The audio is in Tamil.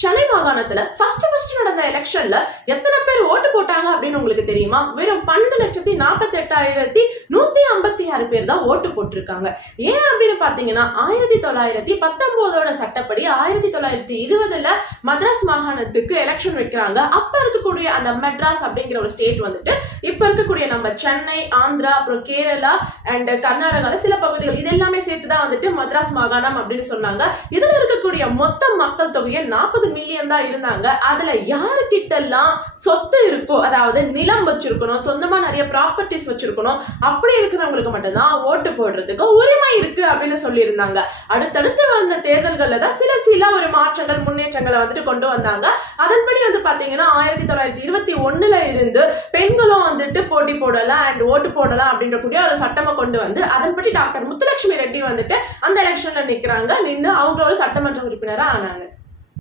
சென்னை மாகாணத்துல ஃபர்ஸ்ட் நடந்த எலெக்ஷன்ல எத்தனை பேர் ஓட்டு போட்டாங்க அப்படின்னு உங்களுக்கு தெரியுமா? வெறும் 12,40,156 பேர் தான் ஓட்டு போட்டிருக்காங்க. ஏன் அப்படின்னு பாத்தீங்கன்னா 1919 சட்டப்படி 1920 மദ്രാஸ் மாகாணத்துக்கு எலெக்ஷன் வைக்கிறாங்க. அப்ப இருக்கக்கூடிய அந்த மெட்ராஸ் அப்படிங்கிற ஒரு ஸ்டேட் வந்துட்டு இப்ப இருக்கக்கூடிய நம்ம சென்னை, ஆந்திரா, அப்புறம் கேரளா அண்ட் கர்நாடகால சில பகுதிகள் இது எல்லாமே சேர்த்துதான் வந்துட்டு மദ്രാஸ் மாகாணம் அப்படின்னு சொன்னாங்க. இதுல இருக்கக்கூடிய மொத்த மக்கள் தொகையை 40 மில்லியன் தான் இருந்தாங்க. அதுல யாருக்கிட்ட எல்லாம் சொத்து இருக்கோ, அதாவது நிலம் வச்சிருக்கணும், சொந்தமா நிறைய ப்ராப்பர்ட்டிஸ் வச்சிருக்கணும், அப்படி இருக்கிறவங்களுக்கு மட்டும்தான் ஓட்டு போடுறதுக்கு உரிமை இருக்கு அப்படின்னு சொல்லி இருந்தாங்க. அடுத்தடுத்து வந்த தேர்தல்கள்ல தான் சில ஒரு மாற்றங்கள் முன்னேற்றங்களை வந்துட்டு கொண்டு வந்தாங்க. அதன்படி வந்து பாத்தீங்கன்னா 1921 இருந்து பெண்களும் வந்துட்டு போட்டி போடலாம் அண்ட் ஓட்டு போடலாம் அப்படின்ற கூடிய ஒரு சட்டமா கொண்டு வந்து அதன்படி டாக்டர் முத்துலட்சுமி ரெட்டி வந்துட்டு அந்த எலெக்ஷன்ல நிக்கிறாங்க. நின்று அவங்க ஒரு சட்டமன்ற உறுப்பினரா ஆனாங்க.